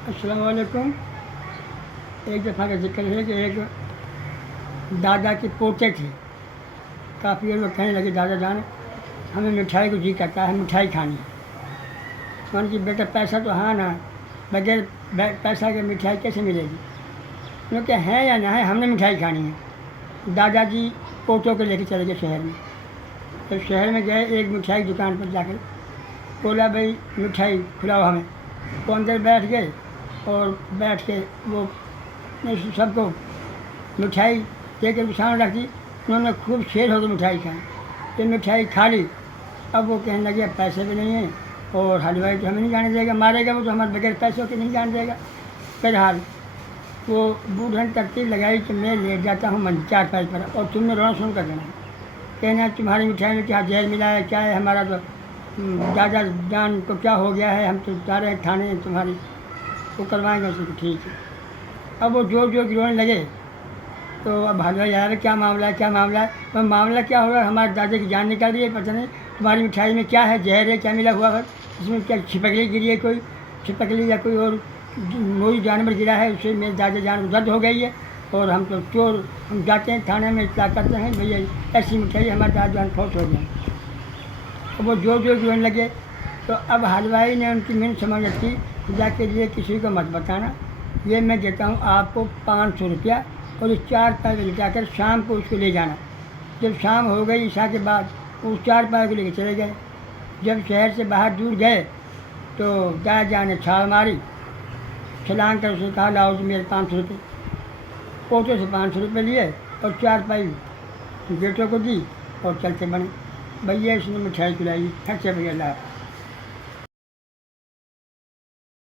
अस्सलाम वालेकुम। एक दफ़ा का ज़िक्र है कि एक दादा के पोते थे। काफ़ी देर में कहने लगे, दादा जान हमें मिठाई को जी करता है, मिठाई खानी है। मैंने कि बेटा पैसा तो हाँ ना, बगैर पैसा के मिठाई कैसे मिलेगी। उन्होंने कहा है या ना है, हमने मिठाई खानी है। दादाजी पोतों को लेकर चले गए शहर में। तो शहर में गए, एक मिठाई दुकान पर जाकर बोला, भाई मिठाई खिलाओ हमें। वो अंदर बैठ गए और बैठ के वो सबको मिठाई दे कर सामने रख दी। उन्होंने खूब शेर होकर मिठाई खाई। तो मिठाई खा ली। अब वो कहने लगे अब पैसे भी नहीं हैं और हलवाई तो हमें नहीं जाने देगा, मारेगा वो तो हमारे बगैर पैसों के नहीं जाने देगा। बहरहाल वो बूढ़न तरतीब लगाई कि मैं लेट जाता हूँ मंदिर चारपाई पर और तुमने रोना सुन कर देना। कहना तुम्हारी मिठाई में क्या जहर मिला है, क्या है, हमारा तो दादा जान को क्या हो गया है, हम तो जा रहे हैं थाने, तुम्हारी वो करवाएंगे। उसको ठीक है। अब वो जोर जोर गिरोने लगे। तो अब हलवाई यार क्या मामला है, क्या मामला है। तो मामला क्या होगा, हमारे दादा की जान निकल रही है, पता नहीं तुम्हारी मिठाई में क्या है, जहर है, क्या मिला हुआ है, इसमें क्या छिपकली गिरी है, कोई छिपकली या कोई और मोई जानवर गिरा है, उससे मेरे दादा जान को दर्द हो गई है और हम तो चोर, हम जाते हैं थाने में इत्तला करते हैं, भैया ऐसी मिठाई हमारे दादा जान फौत हो जाए। तो वो जोर जोर गिरोने लगे। तो अब हलवाई ने उनकी मिन समझ रखी, खुदा के लिए किसी को मत बताना, ये मैं देता हूँ आपको 500 रुपया और 4 पैसे लिटाकर शाम को उसको ले जाना। जब शाम हो गई ईशा के बाद वो 4 पैसे को लेकर चले गए। जब शहर से बाहर दूर गए तो दादा ने छाल मारी, छलांग कर उसे कहा लाओ तो मेरे 500 रुपये। पोते से 500 रुपये लिए और 4 पैसे बेटों को दी और चलते बने। भैया इसने मिठाई खिलाई। अच्छा भैया ला।